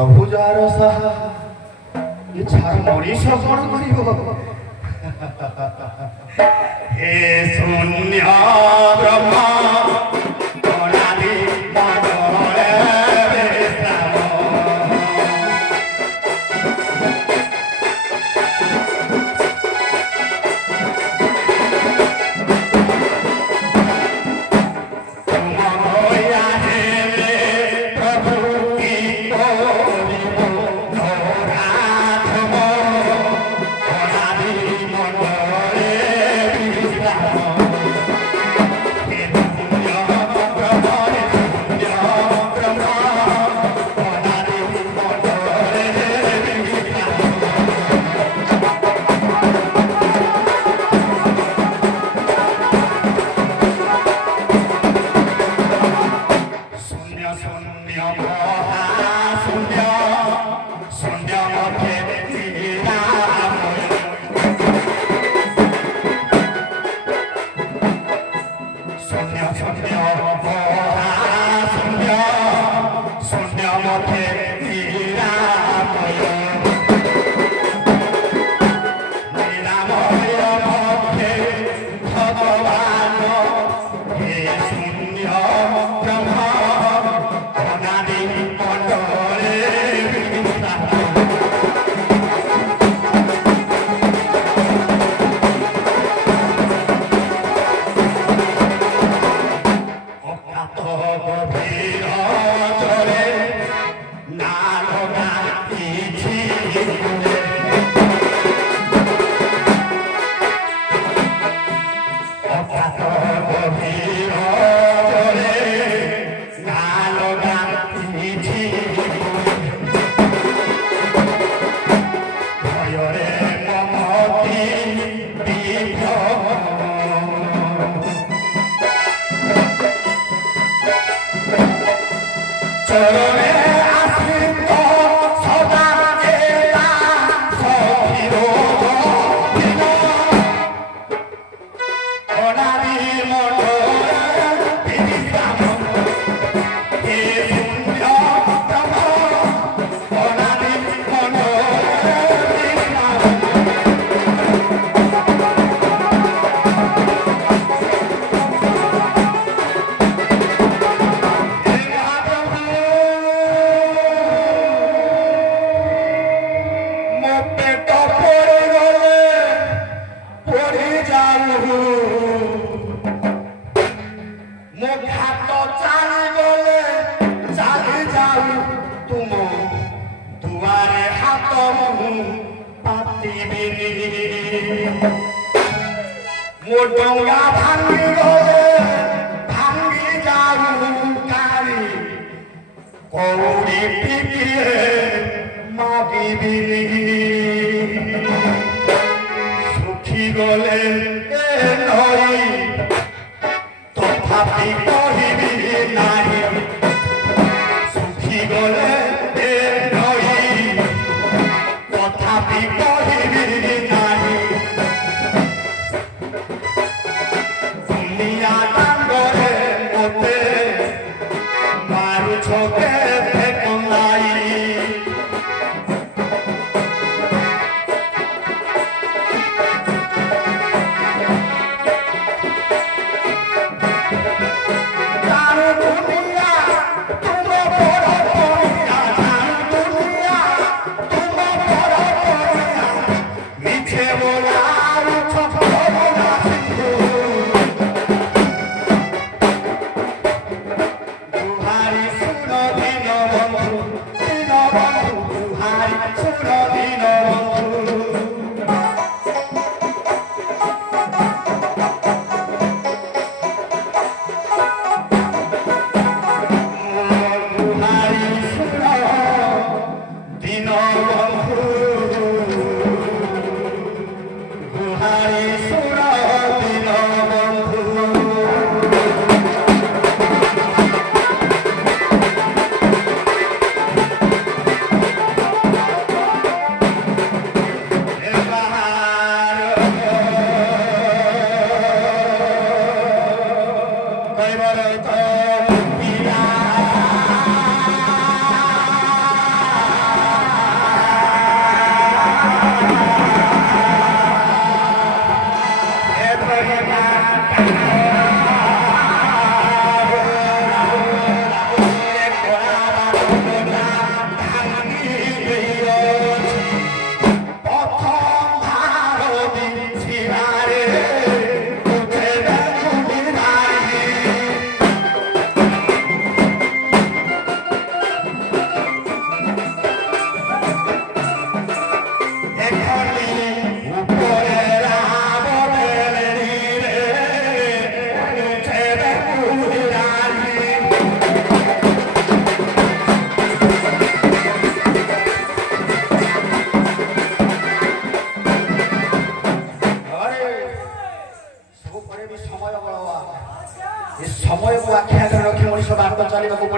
प्रभु jar Saha ये छाड़ मनीष कौन करियो हे शून्य ब्रह्मा अनादि मंगले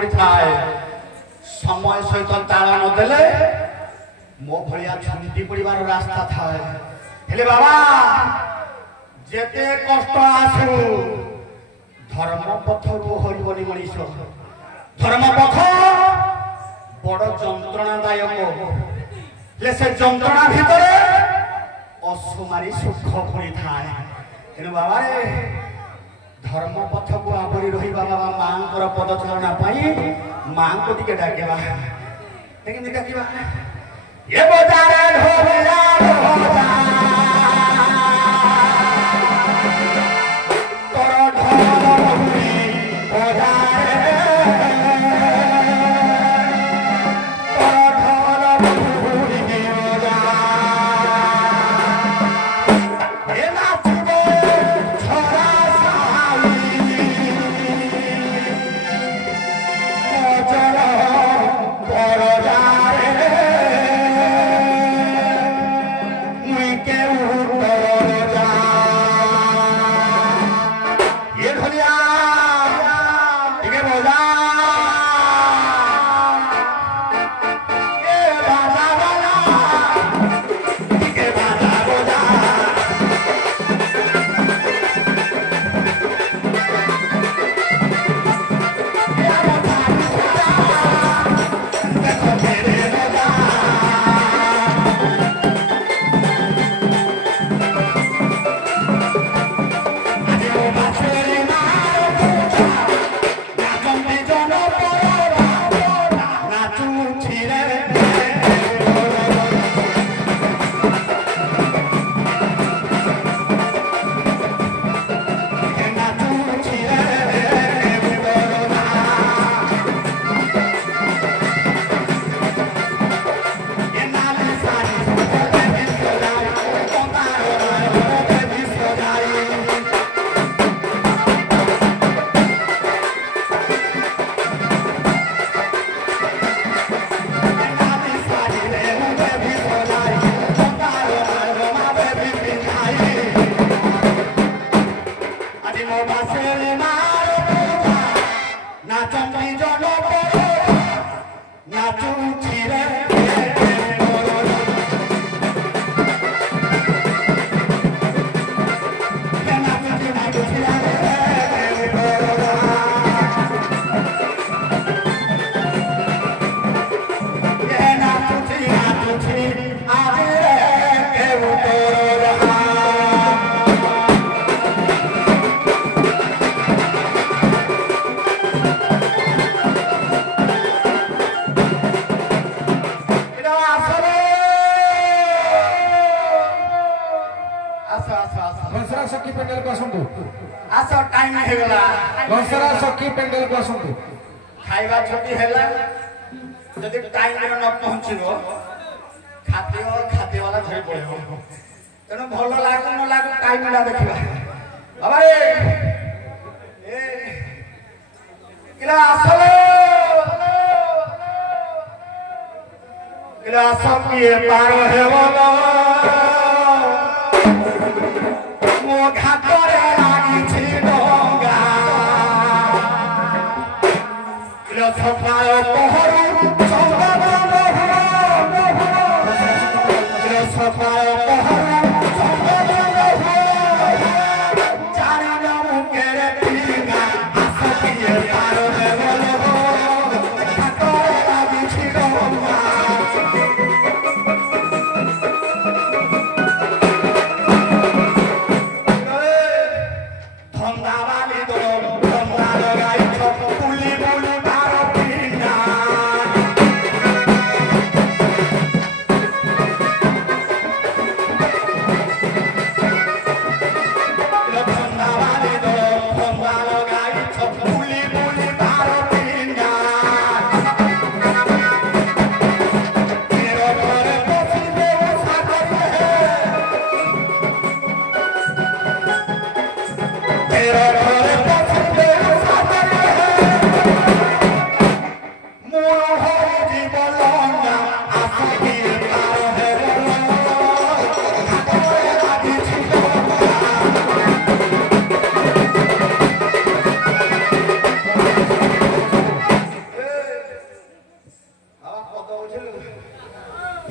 पड़े समय सहित ताल नदेले मो भलिया झुंटी पड़ार रास्ता थाए बाबा जेते कष्ट आसू धर्म पथ को हरबनी मनीष धर्म पथ बड़ जंत्रणादायक से जंत्रणा भितर असुमारी सुख पुणी थाए तेणु बाबा धर्म पथ को आवरी रही बाबा माँ पदचारणा माँ को टे डाकवा लेकिन डाकवा ये बजारे खाइबा छुट्टी हैला जदि टाइम रे न पहुंचबो खाते वाला धरि पड़ो तेनो भलो लागो न लागो टाइम ला देखिबा बाबा ए किला आसलो किला सकिए पार हेवलो मो घाटरे लागि छि डोंगा किला सफायो पहरु धंधा वाली दो धंधा लगाई पुली पुली मारो पीना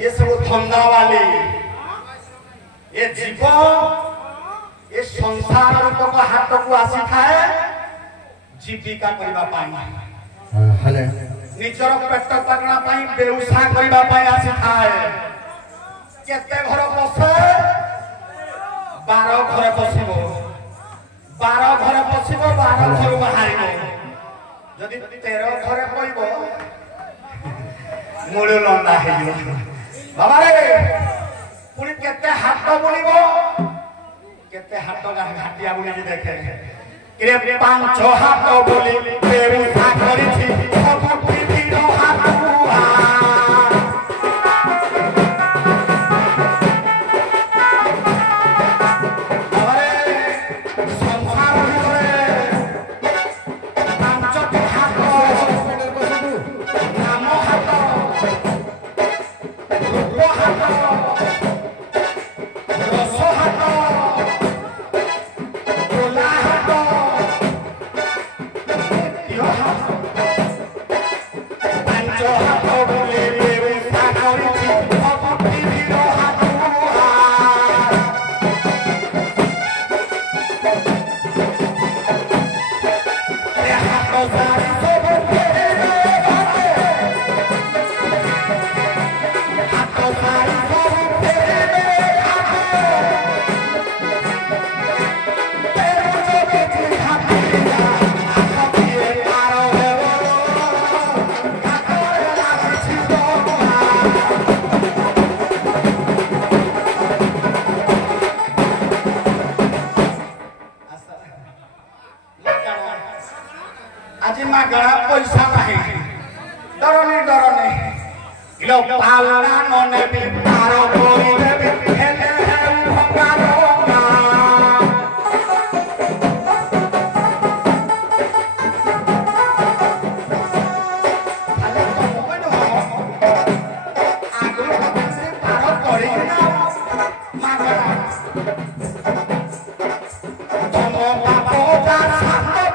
ये सब धंदा वाली ये जीव ये संसार रूप हाथ को आसी थाए जीविका करबा पाई हेले निजर पेट पागणा पाई व्यवसाय करबा पाई आसी थाए केते घर बसे 12 घर बसिबो 12 घर बसिबो 12 घर बाहरिबो जदि 13 घर पइबो मूल लंडा हेइबो बाबा रे पुणी केते हाथ बुलिबो केते हाथ घाटिया बुली देखे किरे 5 हाथ बुली व्यवसाय करिछि सब पृथ्वीर हाथुआ আজি মাগଣା পয়সা নাই ডরনি ডরনি ইলো পালনা ননে বিপার করি দেবে হেলে ভঙ্গা ভঙ্গা আলে তো কইনো আগুন হতে পার করি না মাগଣା তোমো বাপো যা সাথে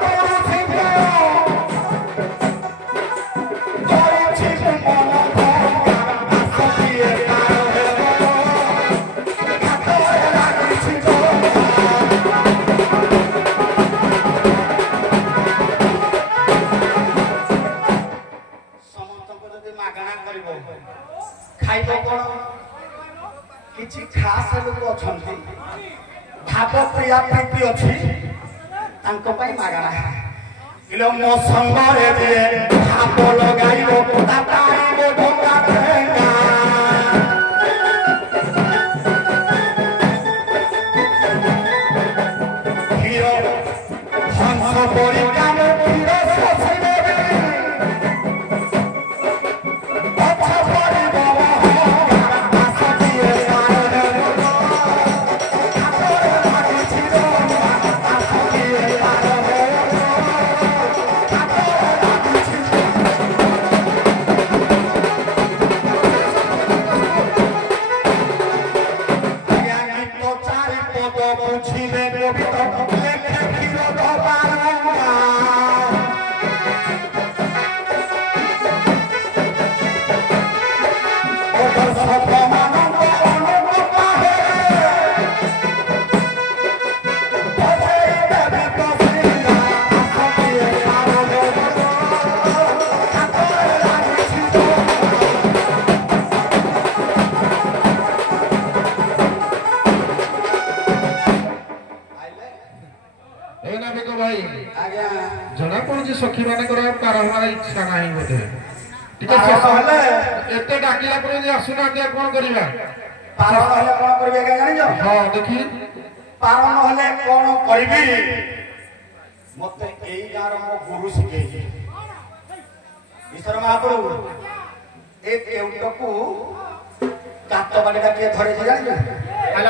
खाइब कौन किसी खास लोक अच्छा भाव प्रिया प्रीति अच्छी मागଣା किलो मो संगे दिए भाव लगाइबो ताताइबो ढोका ठेंगा हिरो हंस परी काम हिरो ससने जना पड़े सखी मान कारहमार इच्छा ना बोधे एत डाकिला आसुना कौन करवा हाँ देखी पार ना कौन करी मत गाँव मो गुरु शिखे ईश्वर महाप्रभु एउट को कात बाड़ा किए धरे जान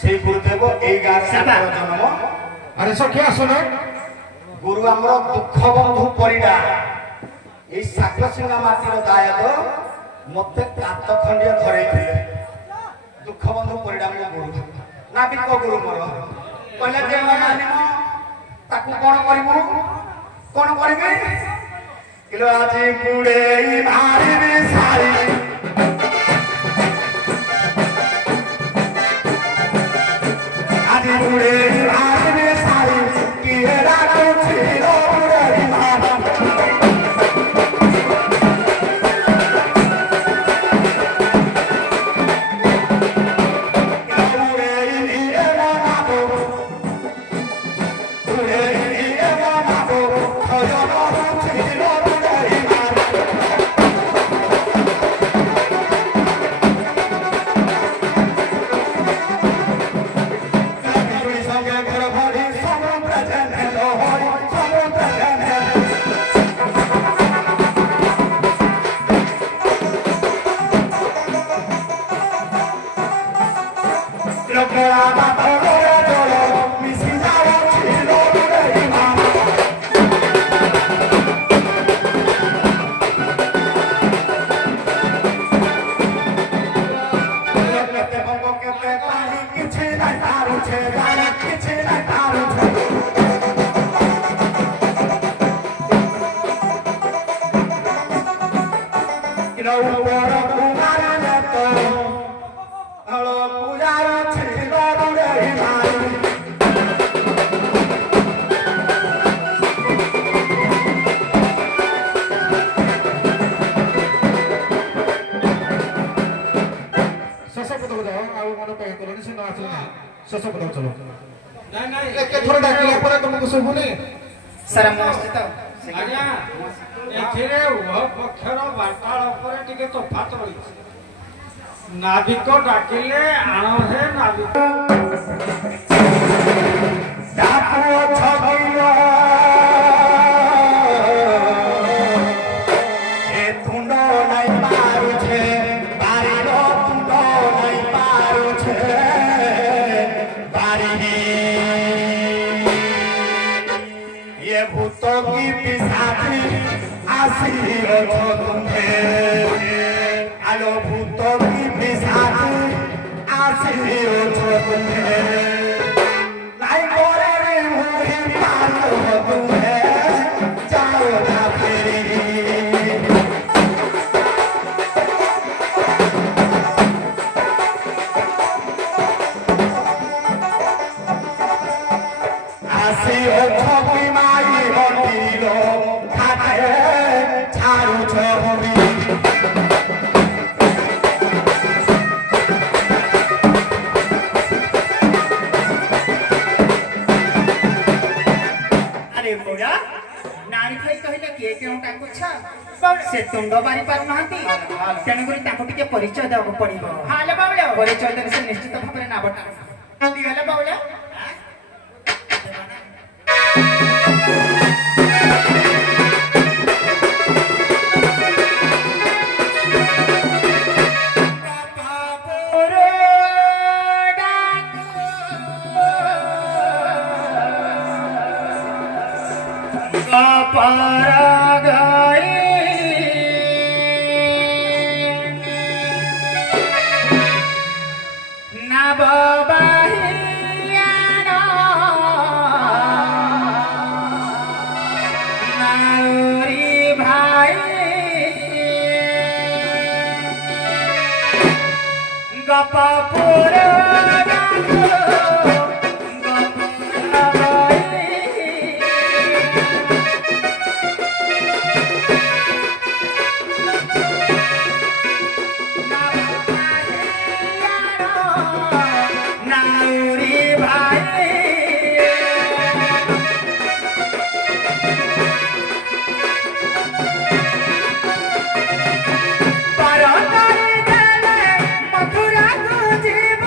से गुरुदेव ए गाँव जन्म अरे सखी आसना गुरु आमर दुख बंधु परिडा ये सागसिंगा माटीर दायक मत कात खंडिया धरे दुख बंधु परिडा मो गुरु नाविक गुरु मोर कहले जे ताकू कौन करिबु कौन करिबे किलो आज बुड़े भारी सारी नाविक डाकिले आण हे नाविक से तुंड मारी पार ना तेणुक परिचय देवा पड़ो परिचय देने से निश्चित भाव में नाबटा बाबुला मथुरा को जीव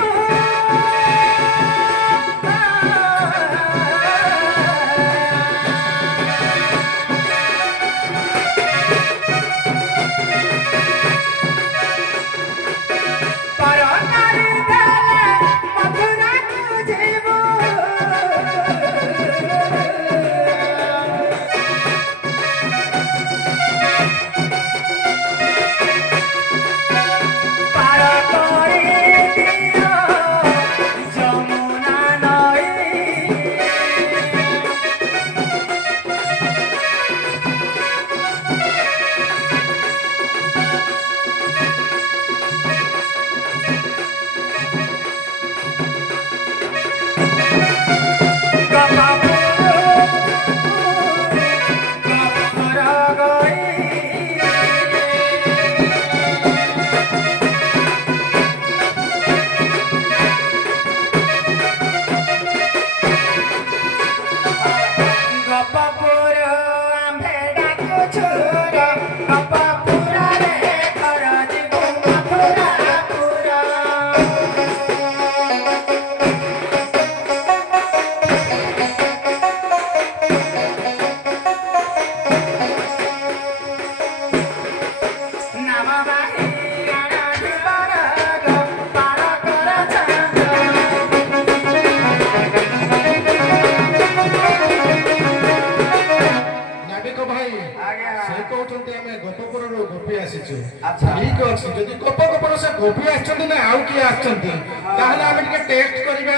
ଠିକ ଅଛି ଯଦି ଗୋପର ସେ ଗୋପୀ ଆସିଛନ୍ତି ନା ଆଉ କିଏ ଆସିଛନ୍ତି ତାହେଲେ ଆମେ ଟିକେ ଟେଷ୍ଟ କରିବା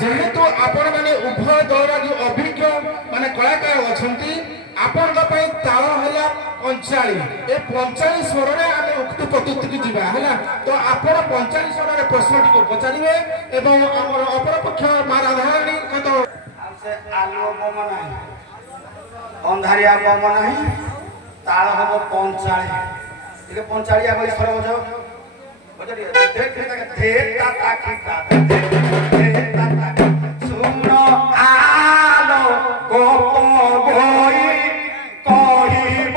ଯେହେତୁ ଆପଣ ମାନେ ଉଭୟ ଦଳର ଯୋଉ ଅଭିଜ୍ଞ ମାନେ କଳାକାର ଅଛନ୍ତି ଆପଣଙ୍କ ପାଇଁ ତାଳ ହେଲା 45 ଏ 45 ସ୍ୱରରେ ଆମେ ଉକ୍ତ ପଦ୍ଧତିକୁ ଯିବା ହେଲା ତ ଆପଣ 45 ସ୍ୱରରେ ପ୍ରଶ୍ନଟିକୁ ପଚାରିବେ ଏବଂ ଆମର ଅପରପକ୍ଷ ମା ରାଧାରାଣୀ କତ ସେ ଆଲୁଅ ବମ ନାହିଁ ଅନ୍ଧାରିଆ ବମ ନାହିଁ ତାଳ ହବ 45 ଟିକେ 45 ଆଗ ସ୍ୱର ବଜାଅ ଶୁଣ ଆଲୋ ଗୋପ ଗୋଇ କହିବ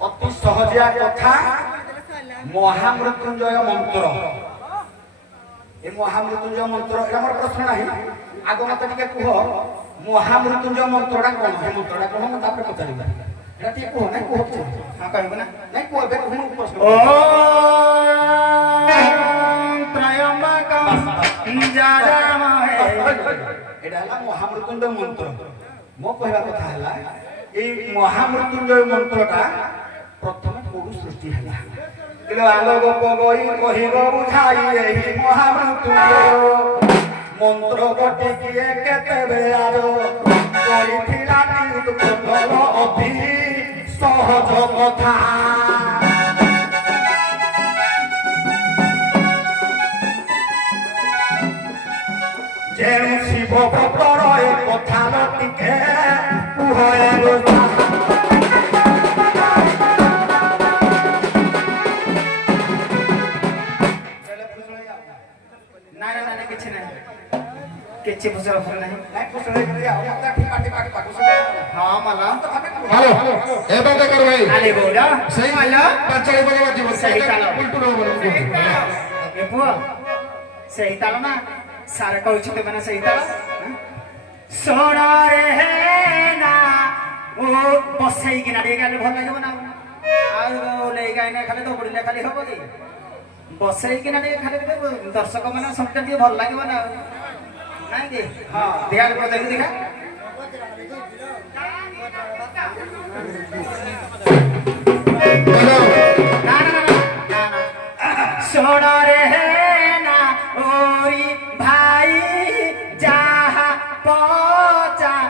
অতি সহজিয়া কথা মহামৃত্যুঞ্জয় মন্ত্র এই মহামৃত্যুঞ্জয় মন্ত্র এটা আমার প্রশ্ন নাই আগ মতে টিকে কুহ মহামৃত্যুঞ্জয় মন্ত্রটা কোন এই মন্ত্রটা কোন মু তারপরে পচারিবা এটা টিকে কুহ নাই কুহ হ্যাঁ কইব না নাই কুহ বে কুহ প্রশ্ন ওম ত্রয়ম্বকম জারামহে এটা হলা মহামৃত্যুঞ্জয় মন্ত্র মো কইবা কথা হলা এই মহামৃত্যুঞ্জয় মন্ত্রটা প্রথমে কোন সৃষ্টি হলা কিলো আলো গোপ গই কহিব বুঝাই এই মহামৃত্যুঞ্জয় মন্ত্র গটি কিয়ে কেতে বেলার করিছিলা নিরুপন্ধর অতি সহজ কথা যেন শিব ভক্তর এ কথা টিকে কুহয়ে রোজা किछि बुझल फल नहीं नाही कुसळे करिया ओता पाटी पाटी कुसळे हां मला हेलो ए बंद कर भाई आले बोला सही मला पंचायत बोलवा जीव सही तालो उल्टू न बोल ए पुआ सही तालो ना सारा कहछि तो बना सही तालो सोना रे ना ओ बसई कि ना रे गाले भल लागबो ना आ ले गाइना खाली तो पडिले खाली होबो की बसई कि ना रे खाली दर्शक माने सबटा के भल लागबो ना नहीं दे हां ध्यान को देखा ना सोना रे ना ओरी भाई जहा पचारिलु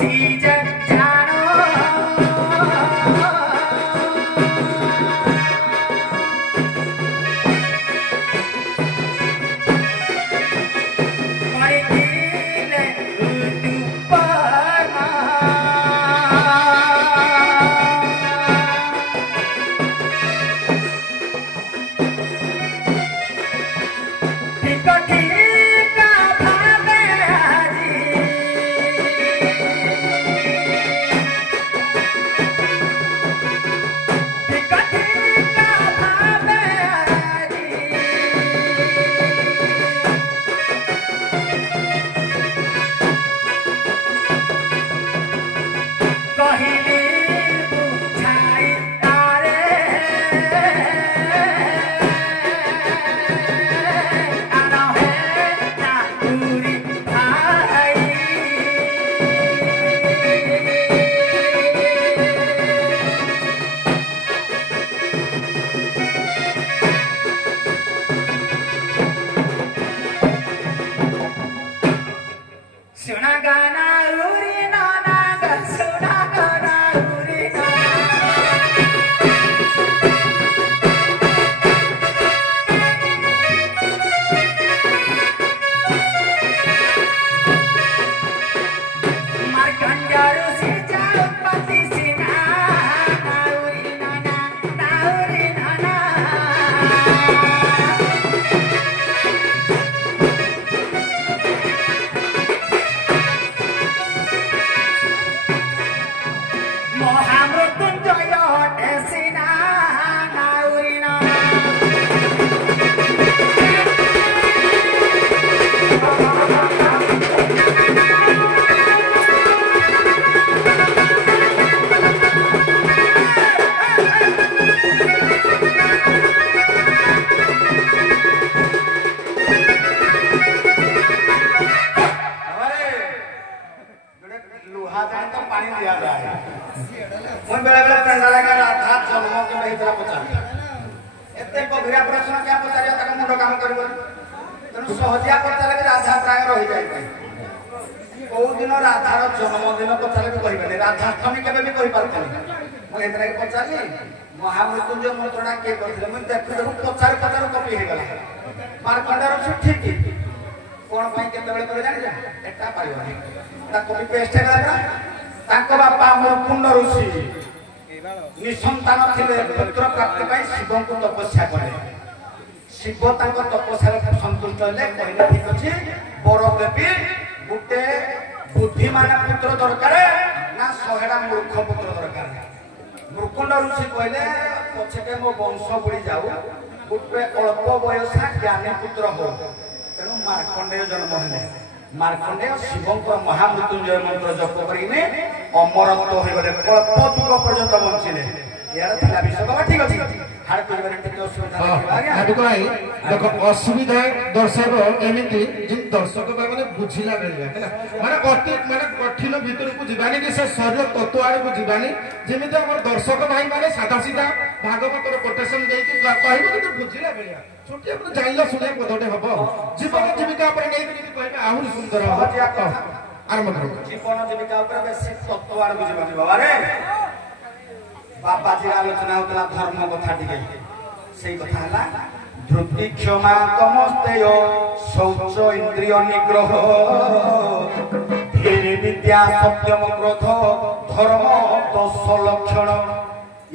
सीज जानो मरी दिले दुपना सुना गाना उरी नाना गा सुना गाना उरी मार्कंडारू से जाओ पति सिना उरी नाना उरी नाना महामृत्युंजय टेसिना नाउरिना लुहा जाने तो पानी दिया जाए मन बेला बेला पेंडा लगा राधा जन्म के भीतर पचार एते गभीरा प्रश्न क्या पचारिया तक मुंड काम करबो तेनु सहजिया पचारे कि राधा प्राय रहि जाय ओ दिन राधार जन्मदिन पचारे भी कहिबे राधाष्टमी केबे भी कहि पारथनि म एतरा के पचारी महामृत्युंजय मंत्रटा के करथिले म देखु पचार पचार कपि हे गला मारकंडार ठीक कोन पई केते बेले करे जानि जा एटा पारिबो ता कपि पेस्ट हे गला ताको बापा मुकुंड ऋषि निसंतान थिले पुत्र प्राप्ति पाई शिव को तपस्या करे शिव ताको तपस्या संतुष्ट हेले कहले ठीक अछि बर देवी गुटे बुद्धिमान पुत्र दरकार ना 100टा मूर्ख पुत्र दरकार मुकुंड ऋषि कहले पछके मो वंश बुड़ी जाऊ गुटे अल्प बयसा ज्ञानी पुत्र हो तेनु मार्कंडेय जन्म हेले मार्कंडेय शिवंकर महामृत्युंजय मंत्र जप करिने अमरत्व होई गले कल्प जुग पर्यंत बंचिले यार थिला विषय बाबा ठीक अछि हार करिबारे टिके असुविधा देखिबा आज्ञा आबि कोइ देखो असुविधा दर्शक एमिति जिन दर्शक माने बुझिला बेले हैला माने कठिन भीतर को जिबानी कि से शरीर तत्व आरे को जिबानी जेमिति हमर दर्शक भाई माने सादा सीधा भागवतर कोटेशन देई कि कहबो कि बुझिला बेले छोटी अपन जाइला सुने पदटे हबो जीवन जीविका पर नै कि कहबे आहुर सुंदर हबो आरंभ करो जीवन जीविका पर बेसी तत्व आरे बुझिबानी बाबा रे बाबा जी आलोचना होतला धर्म कथा टिके सेई कथा हला धृति क्षमा तमस्तेय शौच इंद्रिय निग्रह धीर विद्या सत्यम क्रोध धर्म 10 लक्षण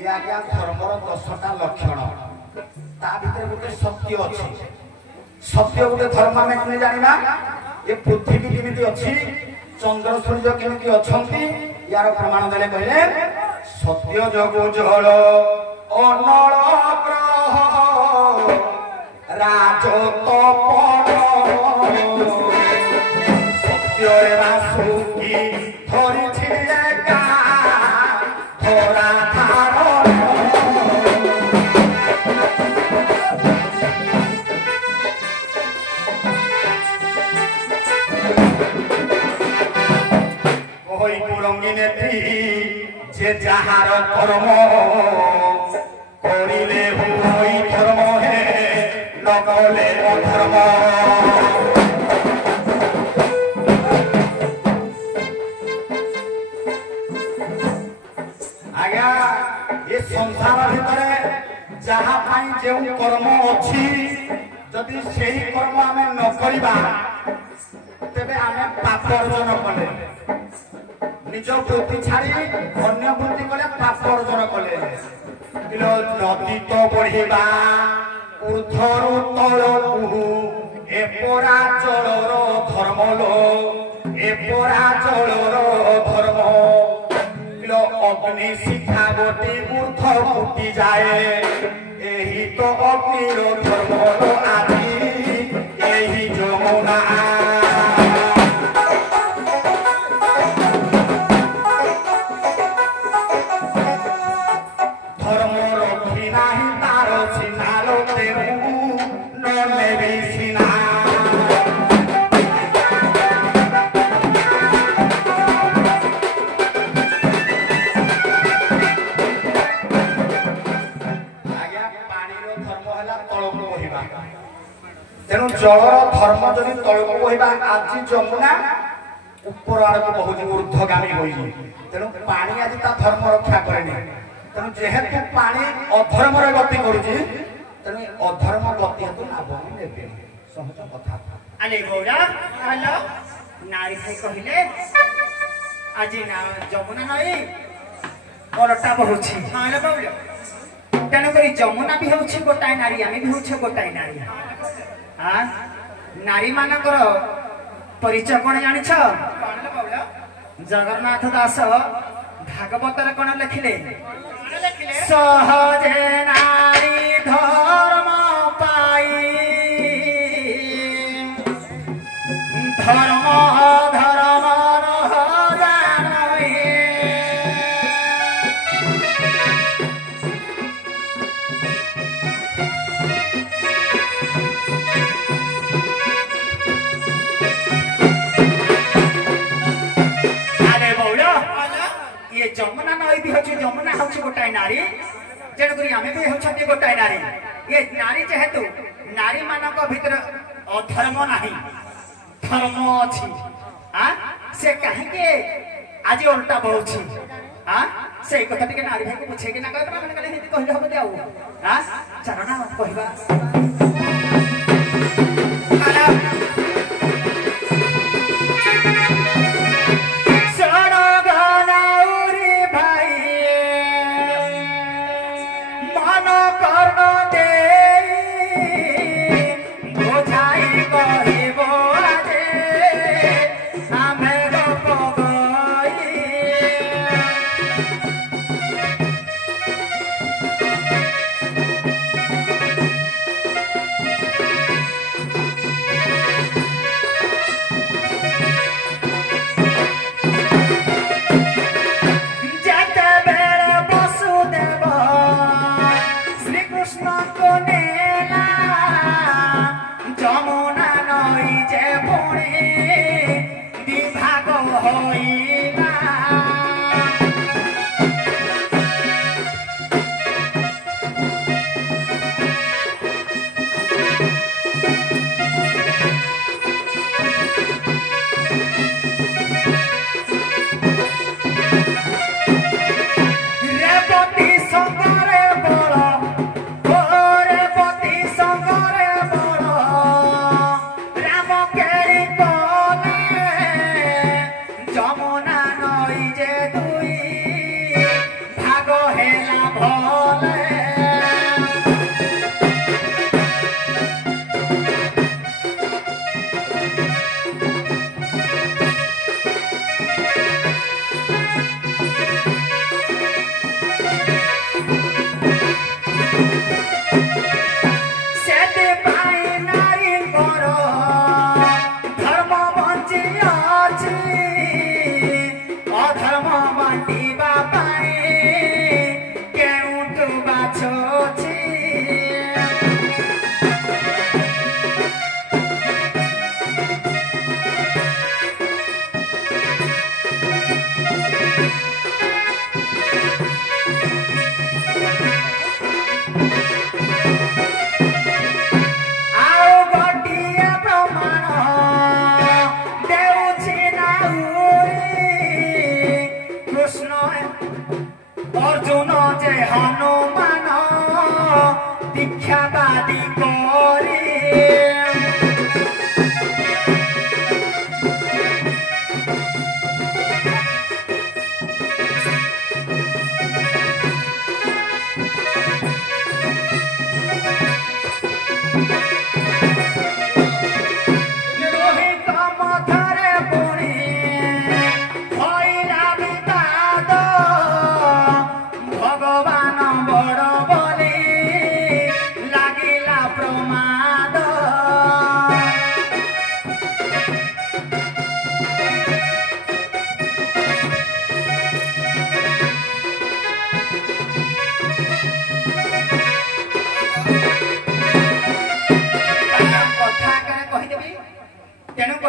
ये आज्ञा धर्मर 10टा लक्षण ता भीतर गोटे सत्य अछि सत्य गोटे धर्म में कोने जानिना ये पृथ्वी केमिति अछि चंद्र सूर्य केमिति अछंती यार प्रमाण देले कहले सत्य जगो जल अनल ग्रह राज तपन सत्य रासुकी धरि छिएका धरा धारण ओई पुरंगिने जे जहार कर्म करिले होई धर्म हे नकले अधर्म संसार भितर जहाँ जो कर्म अच्छी जदि से कर्म आम न करवा तेबे आम पाप अर्जन कले निज वृत्ति छाड़ी अन्य वृत्ति कले पाप अर्जन कले नदी तो बढ़िबा ऊर्धरु तलकु एपरा चलर धर्म लो एपरा चलर धर्म अग्नि शिखा गोटी ऊर्ध फुटी जाए यही तो अग्निर धर्म लो आदि यही यमुना धर्म रखी नाही तार सिनालो तेरू न नेबी सिना तेणु जलर धर्म जदि तलक बहवा आज जमुना ऊपर आड़क बहुत ऊर्धगामी हो तेणु पानी आज धर्म रक्षा करे तेणु जेहेतु पानी अधर्म गति करुची तेणु अधर्म गति हेतु लाभ ने सहज कथा अले गौरा हेलो नारी भाई कहले आज ना जमुना नई ओलटा बहुची हां रे बाबू तेणुक जमुना भी हूँ गोटाए नारी आम भी हूँ गोटाए नारी हाँ नारी मानकर परिचय कौन जान जगन्नाथ दास भागवतर कौन लिखिले सहजे नारी धर्म पाई धर्म धर्म जमुना नई भी हूँ जमुना हूँ गोटाए नारी तेणुक आम भी हूँ गोटाए नारी ये नारी जेहेतु नारी मान भर अधर्म ना धर्म अच्छी से कहीं आज उल्टा बहुची से कथा टे नारी भाई को बुझे कि ना कहले हिंदी कहले हम दे चरण कहवा Come on.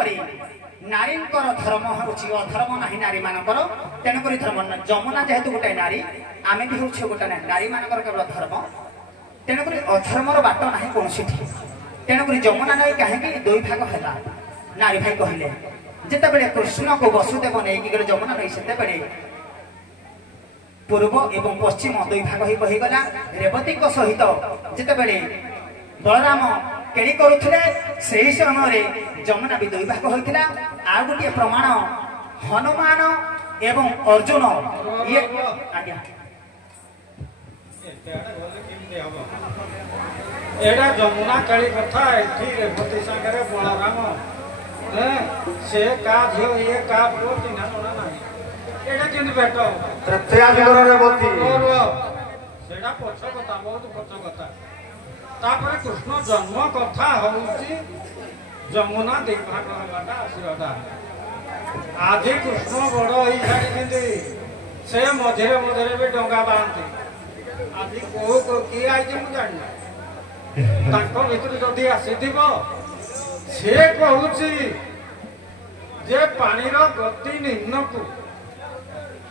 तेणुकरी नारींकर धर्म हूँ अधर्म ना नारी मानकर तेणुक धर्म जमुना जेहेतु गोटे नारी आम भी हूँ गोटे नारी मानकर केवल धर्म तेणुक अधर्मर बाट ना कौन तेणुक जमुना नई कहीं दुई भाग है नारी भाई कहले जिते बड़े कृष्ण को वसुदेव नहीं गले जमुना नई से पूर्व एवं पश्चिम दुई भाग ही बहीगला रेवती सहित जिते बड़े बलराम केड़ी करुले से ही समय जमुना भी दुई भाग होता आ गोटे प्रमाण हनुमान एवं अर्जुन ये आज्ञा एटा जमुना काली कथा एठी रेवती संगे बलराम से का झियो ये का पुओ चिन्हा जଣା नाही एटा केन भेट तृतीया जुगर रेवती सेटा पछ कथा बहुत पछ कथा तापर कृष्ण जन्म कथा होउची जमुना दे भाग हलाटा आशीर्वाद आदि कृष्ण बड़ होई सारी किंती से मझिरे मझिरे भी डंगा बांधते आदि को की आइजे मु जानि ताको भितर जदि आसीथिबो से कहूची जे पानीर गति निम्न को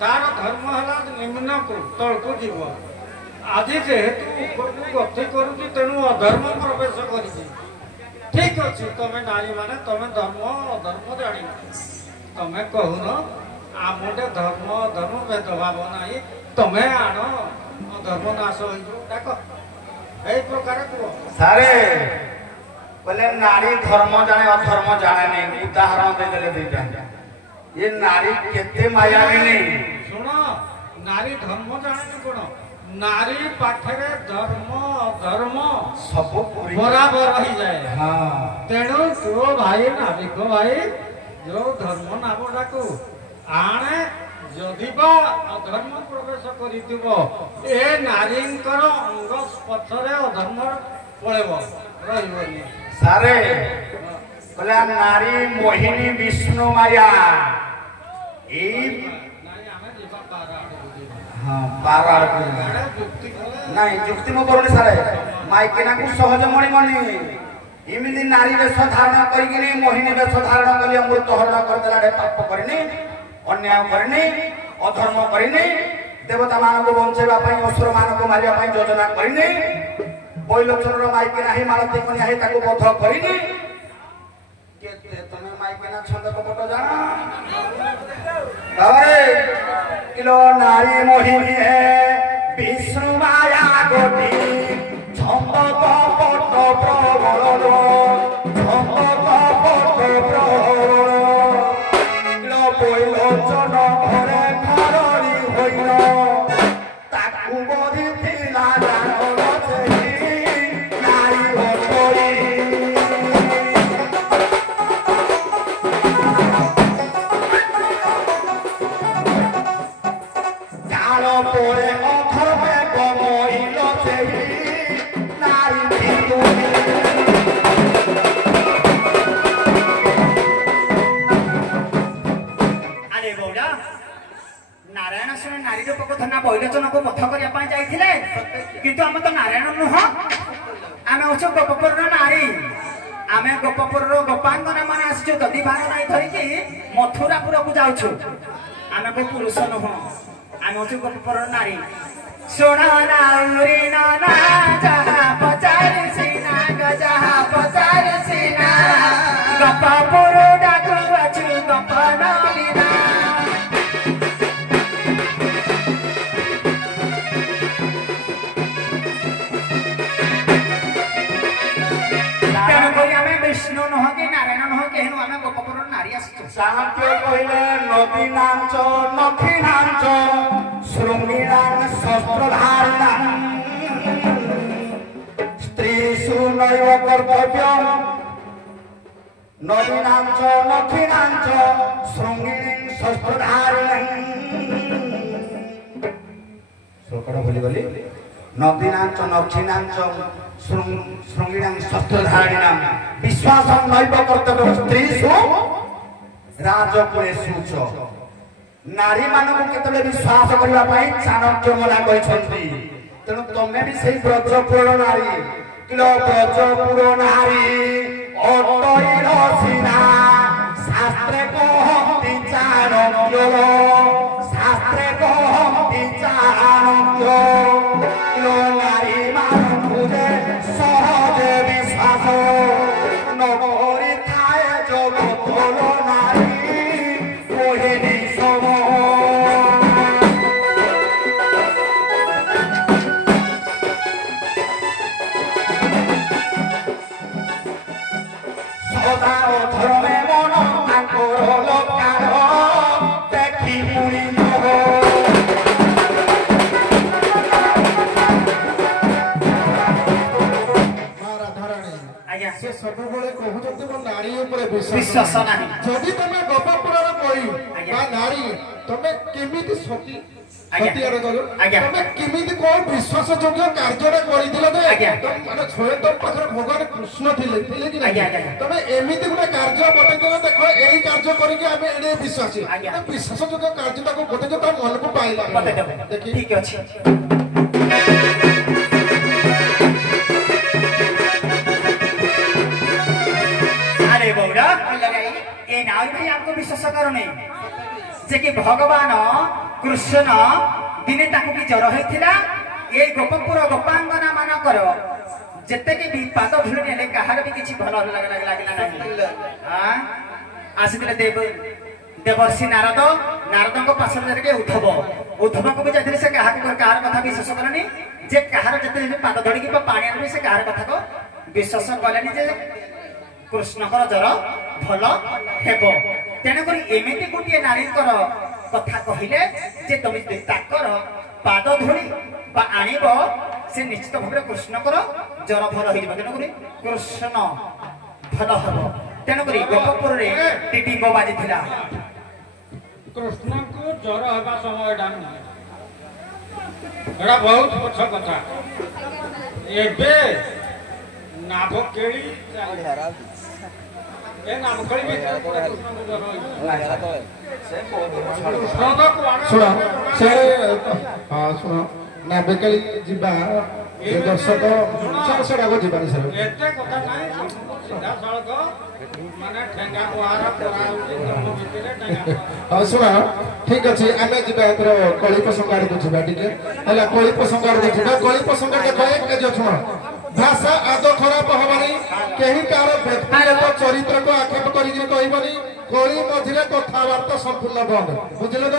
तार धर्म हला निम्न को तलको जीव आज जेहेतु ऊपर को गति करूची तेणु अधर्म प्रवेश करिछि ठीक अछि तमे नारी माने तमे धर्म अधर्म जानि तमे कहून आमोटे धर्म अधर्म भेदभाव नाही तमे आण अधर्म नाश होइजो डाक এই প্রকারে কো सारे बोले नारी धर्म जाने अधर्म जाने नहीं उदाहरण दे देले देता ये नारी केते मायाविनी सुनो नारी धर्म जाने कोन नारी पाखरे धर्म अधर्म सब बराबर रही जाए हां तेणु तो भाई नाविक भाई जो धर्म नाम डाकू आणे जदि बा अधर्म प्रवेश करिथिबो ए नारींकर अंग स्पर्शरे अधर्म पळेबो रहिबोनी सारे बोले नारी मोहिनी विष्णु माया ए नारी आमे जीवा पारा हां पारार को जुक्ति कले नहीं जुक्ति मो करूनी सारे माइकेना को सहज मणि मणि इमिति नारी वेश धारण करिगिनी मोहिनी वेश धारण कली अमृत हरण कर देला पाप करनी अन्याय करनी अधर्म करनी देवता मान को बंचेबा पई असुर मान को मारिया पई योजना करनी बैलोचन रो माइके नाही मालती को नाही ताको बध करनी केते तमे माइके ना छंद कपट जाना अरे किलो नारी मोहिनी है विष्णु माया गोटी छंद कपट प्रबल छंद कपट प्रबल बैलोचन घरे घररी होइल ताकू बधिथिला जान नारी होई काल परे अधर्मे कमइल सेही नारी भितुरी नारायण सुने नारी रूप को धना बैलोचन को पथ करने जाइए किंतु आम तो नारायण नुह आम हूँ गोपपुर नारी आम गोपपुर गोपांगना मान आसचु दधी भाग नहीं धरिकी मथुरापुर को जाऊँ आम को पुरुष नुह आम हूँ गोपपुर नारी सोना नाउरी नाना जहाँ पचार सीना जहाँ पचार सीना गोपपुर डाकू अछु गोपना विष्णु नह कि नारायण नह केहनु आमे गोपपुर नारी आसछु साहत्य कहिले नदी नांच नखी नांच शृंगीरान शस्त्र धारण स्त्री सुनैव कर्तव्य नदी नांच नखी नांच शृंगीरीन शस्त्र धारण सोकड़ बोली बोली नदी नांच नखी नांच श्रृंगिणां शस्त्रधारिणां विश्वास नैव कर्तव्य स्त्रीषु राजकुलेषु च नारी मानक केतले विश्वास करबा पई चाणक्य मला कहछंती तेनु तमे भी सेही ब्रजपुर नारी किलो ब्रजपुर नारी अटैर सीना যশোদা ও ধর্মে মন তাঙ্কর লকার দেখি পুরি নব ଆଜ୍ଞା ସେ ସବୁବେଳେ କହୁଛନ୍ତି ମୋ ନାରୀ ଉପରେ ବିଶ୍ୱାସ ନାହିଁ ଯଦି ତମେ ଗୋପପୁରର କଳି ଆଜ୍ଞା। ବା ନାରୀ ତମେ କେମିତି ସତୀ ଆଜ୍ଞା। ସତୀଆର ଗଲ ଆଜ୍ଞା। ତମେ କେମିତି କଣ ବିଶ୍ୱାସ ଯୋଗ୍ୟ କାର୍ଯ୍ୟଟା କରିଥିଲ ଯେ ଆଜ୍ଞା। ମାନେ ସ୍ୱୟଂ ତମ ପାଖରେ ଭଗବାନ କୃଷ୍ଣ ଥିଲେ କି ଆଜ୍ଞା, ନାହିଁ ଆଜ୍ଞା। ତମେ ଏମିତି ଗୋଟେ କାର୍ଯ୍ୟ ବତେଇଦେଲ ଦେଖ ଏଇ କାର୍ଯ୍ୟ କରିକି ଆମେ ଏଣେ ବିଶ୍ୱାସୀ ଆଜ୍ଞା। ବିଶ୍ୱାସ ଯୋଗ୍ୟ କାର୍ଯ୍ୟଟାକୁ ବତେଇଛ ତା ମନକୁ ପାଇଲା ବତେଇଦେବ ଦେଖି ଠିକ ଅଛି अरे बौरा ये नाव भी आपको विश्वास करूनी जे कि भगवान कृष्ण दिने ताकू की जर होइथिला ये गोपपुर गोपांगना मानकर जेते कि पाद धुଳି नेले काहार भी किछि भल लागला नाही हां आसितले देवर्षि नारद नारदଙ୍କ पाछरे जरे उद्धवको भी जाथिले से काहार कथा विश्वास करनी जे काहार जेते पाद धुଳି कि पानी आनबे से काहार कथा को विश्वास कलेनी जे कृष्णकर जर भल हेब तेणुक एमती गोटे नारीकर कथा कहले जे तुम ताकर पाद धूली आणब से निश्चित भाव कृष्णकर जर भल हो तेणुक कृष्ण भल हम तेणुक गोपपुर टिटिंग बाजी कृष्ण को ज्वर हवा समय एटा बहुत पछ कथा एबे नाभ केड़ी ए नाम कली भी कृष्ण को ज्वर ଶୁଣ ସେ ହଁ ଶୁଣ ନାବେକାଳି ଯିବା ଏ ଦର୍ଶକ ସେଟାକୁ ଯିବାନି ସାର୍ एते कथा नाही सीधा सड़क माने ठेंगा कुहारा परा ଭିତରେ ठेंगा ହଁ ଶୁଣ ଠିକ ଅଛି ଆମେ ଯିବା ଏଥର କଳି ପ୍ରସଙ୍ଗ ଆଡକୁ ଯିବା ଟିକେ ହେଲା କଳି ପ୍ରସଙ୍ଗ ଆଡକୁ ଯିବା କଳି ପ୍ରସଙ୍ଗ ଦେଖ ଏ ଯୋଉ ଶୁଣ ଭାଷା ଆଦ ଖରାପ ହବନି କେହି କାହାର ବ୍ୟକ୍ତିଗତ ଚରିତ୍ରକୁ ଆକ୍ଷେପ କରିକି କହିବନି କଳି ମଝିରେ କଥାବାର୍ତ୍ତା ସମ୍ପୂର୍ଣ୍ଣ ବନ୍ଦ ବୁଝିଲେ ତ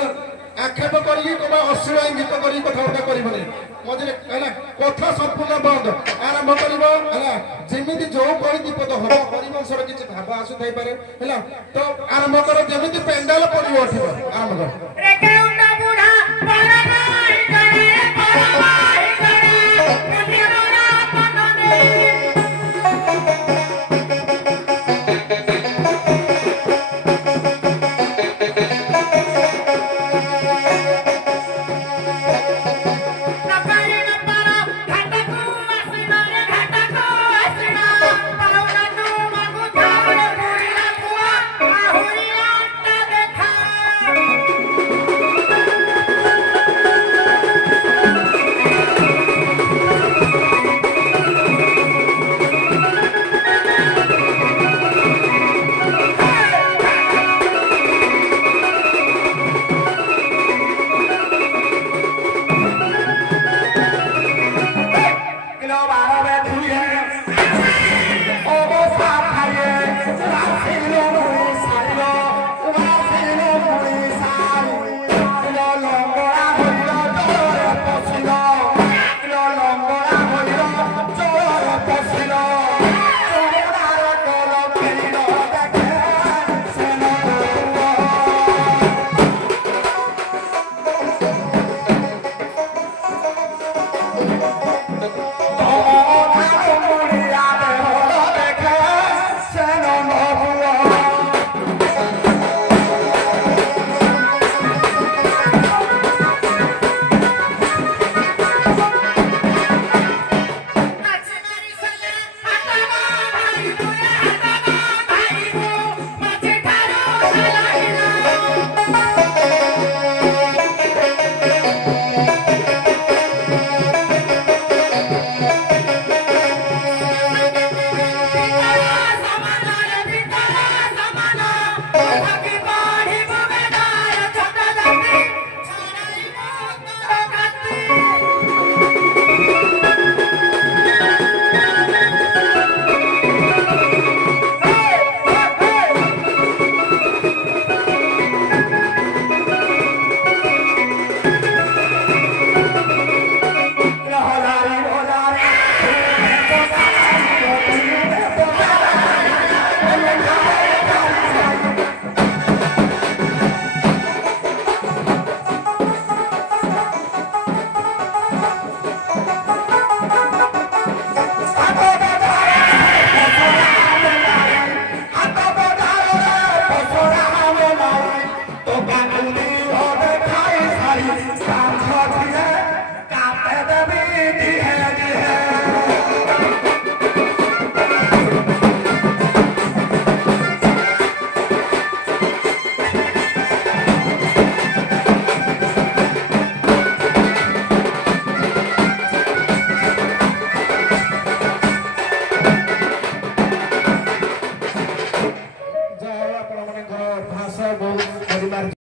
ଆକ୍ଷେପ କରିକି କିମ୍ବା ଅଶ୍ଳୀଳ ଇଙ୍ଗିତ କରିକି କଥାବାର୍ତ୍ତା କରିବନି ମଝିରେ ହେଲା କଥା ସମ୍ପୂର୍ଣ୍ଣ ବନ୍ଦ ଆରମ୍ଭ କରିବ ହେଲା ଯେମିତି ଯୋଉ କଳି ବିପଦ ହବ ହରିବଂଶର କିଛି ଭାବ ଆସୁଥାଇପାରେ ହେଲା ତ ଆରମ୍ଭ କର ଯେମିତି ପେଣ୍ଡାଲ ପଡିବ ଉଠିବ ଆରମ୍ଭ କର